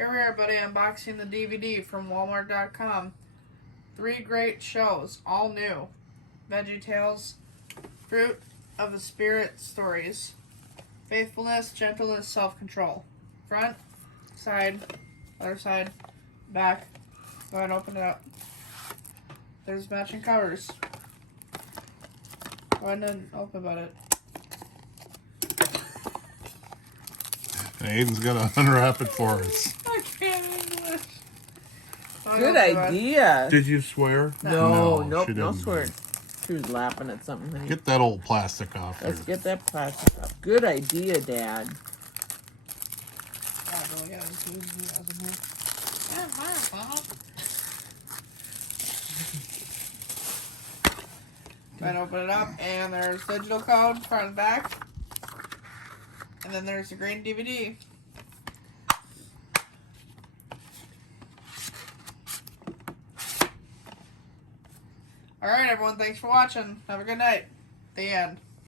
Here we are, buddy, unboxing the DVD from Walmart.com. 3 great shows, all new. VeggieTales, Fruit of the Spirit Stories, Faithfulness, Gentleness, Self-Control. Front, side, other side, back. Go ahead and open it up. There's matching covers. Go ahead and open about it. Aiden's gonna unwrap it for us. I can't English. Good idea. Did you swear? No, nope, she no didn't. swearing. She was laughing at something. Honey. Get that old plastic off Let's here. get that plastic up. Good idea, Dad. Go ahead and open it up, and there's digital code, front and back. And then there's the green DVD. Alright, everyone, thanks for watching. Have a good night. The end.